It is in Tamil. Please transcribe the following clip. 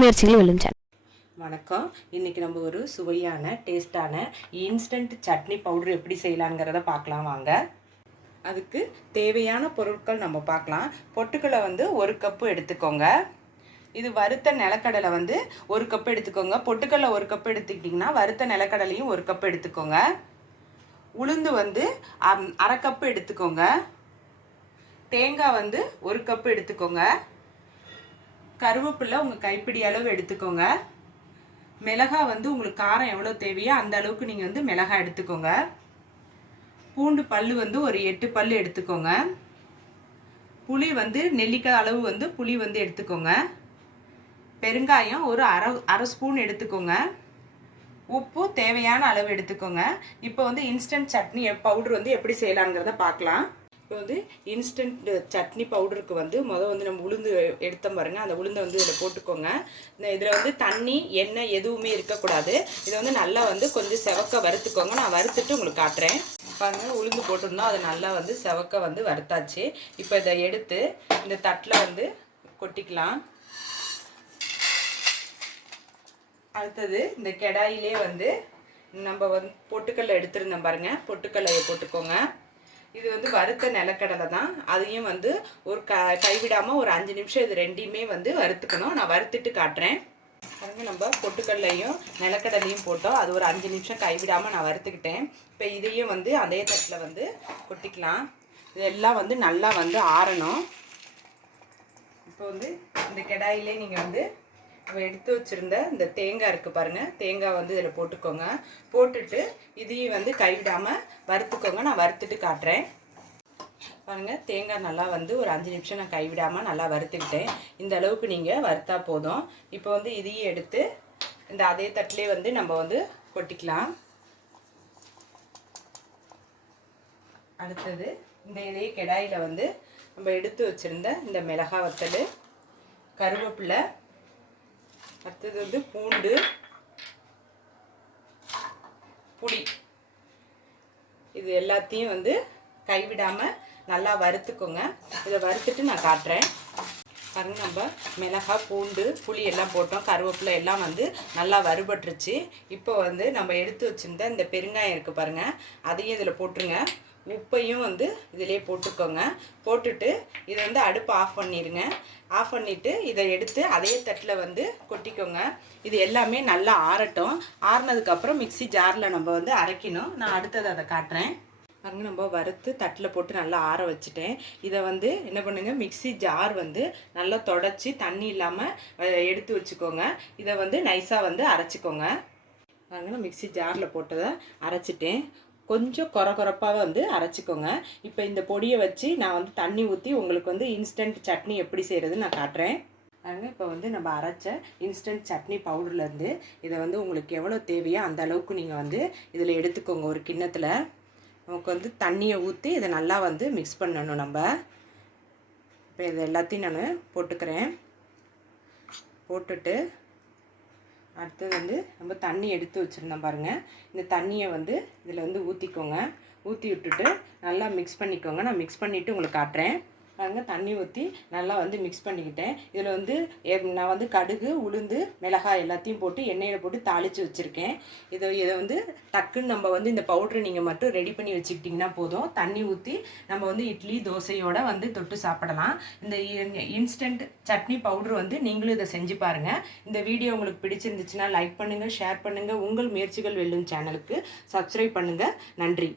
முயற்சிகள் வெல்லும் வணக்கம். இன்றைக்கி நம்ம ஒரு சுவையான டேஸ்டான இன்ஸ்டன்ட் சட்னி பவுடர் எப்படி செய்யலாங்கிறத பார்க்கலாம் வாங்க. அதுக்கு தேவையான பொருட்கள் நம்ம பார்க்கலாம். பொட்டுக்கடலை வந்து ஒரு கப்பு எடுத்துக்கோங்க. இது வறுத்த நிலக்கடலை வந்து ஒரு கப் எடுத்துக்கோங்க. பொட்டுக்கடலை ஒரு கப் எடுத்துக்கிட்டிங்கன்னா வறுத்த நிலக்கடலையும் ஒரு கப் எடுத்துக்கோங்க. உளுந்து வந்து அம், அரை கப்பு எடுத்துக்கோங்க. தேங்காய் வந்து ஒரு கப்பு எடுத்துக்கோங்க. கருவேப்பிலை உங்கள் கைப்பிடி அளவு எடுத்துக்கோங்க. மிளகாய் வந்து உங்களுக்கு காரம் எவ்வளோ தேவையோ அந்த அளவுக்கு நீங்கள் வந்து மிளகாய் எடுத்துக்கோங்க. பூண்டு பல் வந்து ஒரு எட்டு பல் எடுத்துக்கோங்க. புளி வந்து நெல்லிக்காய் அளவு வந்து புளி வந்து எடுத்துக்கோங்க. பெருங்காயம் ஒரு அரை அரை ஸ்பூன் எடுத்துக்கோங்க. உப்பு தேவையான அளவு எடுத்துக்கோங்க. இப்போ வந்து இன்ஸ்டன்ட் சட்னி பவுடர் வந்து எப்படி செய்யலாங்கிறத பார்க்கலாம். இப்போ வந்து இன்ஸ்டன்ட் சட்னி பவுடருக்கு வந்து முதல் வந்து நம்ம உளுந்து எடுத்தோம் பாருங்க. அந்த உளுந்தை வந்து இதில் போட்டுக்கோங்க. இந்த இதில் வந்து தண்ணி எண்ணெய் எதுவுமே இருக்கக்கூடாது. இதை வந்து நல்லா வந்து கொஞ்சம் செவக்க வறுத்துக்கோங்க. நான் வறுத்துட்டு உங்களுக்கு காட்டுறேன். பாருங்க உளுந்து போட்டிருந்தோம். அது நல்லா வந்து செவக்க வந்து வறுத்தாச்சு. இப்போ இதை எடுத்து இந்த தட்டில் வந்து கொட்டிக்கலாம். அடுத்தது இந்த கெடாயிலே வந்து நம்ம வந்து பொட்டுக்கல்லை எடுத்திருந்தோம் பாருங்க. பொட்டுக்கல்லையை போட்டுக்கோங்க. இது வந்து வறுத்த நிலக்கடலை தான். அதையும் வந்து ஒரு க கைவிடாமல் ஒரு அஞ்சு நிமிஷம் இது ரெண்டையுமே வந்து வறுத்துக்கணும். நான் வறுத்துட்டு காட்டுறேன். பாருங்க நம்ம பொட்டுக்கல்லையும் நிலக்கடலையும் போட்டோம். அது ஒரு அஞ்சு நிமிஷம் கைவிடாமல் நான் வறுத்துக்கிட்டேன். இப்போ இதையும் வந்து அதே தட்டில் வந்து கொட்டிக்கலாம். இதெல்லாம் வந்து நல்லா வந்து ஆறணும். இப்போ வந்து இந்த கெடாயிலே நீங்கள் வந்து எடுத்து வச்சுருந்த இந்த தேங்காய் இருக்குது பாருங்கள் தேங்காய் வந்து இதில் போட்டுக்கோங்க. போட்டுட்டு இதையும் வந்து கைவிடாமல் வறுத்துக்கோங்க. நான் வறுத்துட்டு காட்டுறேன். பாருங்கள் தேங்காய் நல்லா வந்து ஒரு அஞ்சு நிமிஷம் நான் கைவிடாமல் நல்லா வறுத்துக்கிட்டேன். இந்த அளவுக்கு நீங்கள் வறுத்தா போதும். இப்போ வந்து இதையும் எடுத்து இந்த அதே தட்டிலே வந்து நம்ம வந்து கொட்டிக்கலாம். அடுத்தது இந்த இதே கெடாயில் வந்து நம்ம எடுத்து வச்சுருந்த இந்த மிளகாய் வத்தல் கருவேப்பிலை அடுத்தது வந்து பூண்டு. புளி. இது எல்லாத்தையும் வந்து கைவிடாமல் நல்லா வறுத்துக்கோங்க. இதை வறுத்துட்டு நான் காட்டுறேன். பாருங்க நம்ம மிளகாய் பூண்டு புளி எல்லாம் போட்டோம். கருவேப்பிலை எல்லாம் வந்து நல்லா வறுபட்டுருச்சு. இப்போ வந்து நம்ம எடுத்து வச்சுருந்த இந்த பெருங்காயம் இருக்குது பாருங்கள் அதையும் இதில் போட்டுருங்க. உப்பையும் வந்து இதிலே போட்டுக்கோங்க. போட்டுட்டு இதை வந்து அடுப்பு ஆஃப் பண்ணிடுங்க ஆஃப் பண்ணிவிட்டு இதை எடுத்து அதே தட்டில் வந்து கொட்டிக்கோங்க. இது எல்லாமே நல்லா ஆறட்டும். ஆறினதுக்கப்புறம் மிக்ஸி ஜாரில் நம்ம வந்து அரைக்கணும். நான் அடுத்தது அதை காட்டுறேன். பாருங்க நம்ம வறுத்து தட்டில் போட்டு நல்லா ஆற வச்சுட்டேன். இதை வந்து என்ன பண்ணுங்க? மிக்ஸி ஜார் வந்து நல்லா தொடச்சி தண்ணி இல்லாமல் எடுத்து வச்சுக்கோங்க. இதை வந்து நைஸாக வந்து அரைச்சிக்கோங்க. பாருங்க மிக்சி மிக்ஸி ஜாரில் போட்டதை அரைச்சிட்டேன். கொஞ்சம் கொர கொரப்பாக வந்து அரைச்சிக்கோங்க. இப்போ இந்த பொடியை வச்சு நான் வந்து தண்ணி ஊற்றி உங்களுக்கு வந்து இன்ஸ்டன்ட் சட்னி எப்படி செய்கிறதுன்னு நான் காட்டுறேன். பாருங்க இப்போ வந்து நம்ம அரைச்ச இன்ஸ்டன்ட் சட்னி பவுடர்லேருந்து இதை வந்து உங்களுக்கு எவ்வளோ தேவையோ அந்த அளவுக்கு நீங்கள் வந்து இதில் எடுத்துக்கோங்க ஒரு கிண்ணத்தில். நமக்கு வந்து தண்ணியை ஊற்றி இதை நல்லா வந்து மிக்ஸ் பண்ணணும் நம்ம. இப்போ இது எல்லாத்தையும் நான் போட்டுக்கிறேன். போட்டுட்டு அடுத்தது வந்து நம்ம தண்ணி எடுத்து வச்சுருந்தோம் பாருங்கள் இந்த தண்ணியை வந்து இதில் வந்து ஊற்றிக்கோங்க ஊற்றி விட்டுட்டு நல்லா மிக்ஸ் பண்ணிக்கோங்க. நான் மிக்ஸ் பண்ணிவிட்டு உங்களுக்கு காட்டுறேன். பாருங்கள் தண்ணி ஊற்றி நல்லா வந்து மிக்ஸ் பண்ணிக்கிட்டேன். இதில் வந்து எ- நான் வந்து கடுகு உளுந்து மிளகாய் எல்லாத்தையும் போட்டு எண்ணெயில் போட்டு தாளித்து வச்சுருக்கேன். இதை இதை வந்து டக்குன்னு நம்ம வந்து இந்த பவுட்ரு நீங்கள் மட்டும் ரெடி பண்ணி வச்சுக்கிட்டிங்கன்னா போதும். தண்ணி ஊற்றி நம்ம வந்து இட்லி தோசையோட வந்து தொட்டு சாப்பிடலாம். இந்த இன்ஸ்டன்ட் சட்னி பவுட்ரு வந்து நீங்களும் இதை செஞ்சு பாருங்கள் இந்த வீடியோ உங்களுக்கு பிடிச்சிருந்துச்சுன்னா லைக் பண்ணுங்கள் ஷேர் பண்ணுங்கள் உங்கள் முயற்சிகள் வெல்லும் சேனலுக்கு சப்ஸ்கிரைப் பண்ணுங்கள் நன்றி.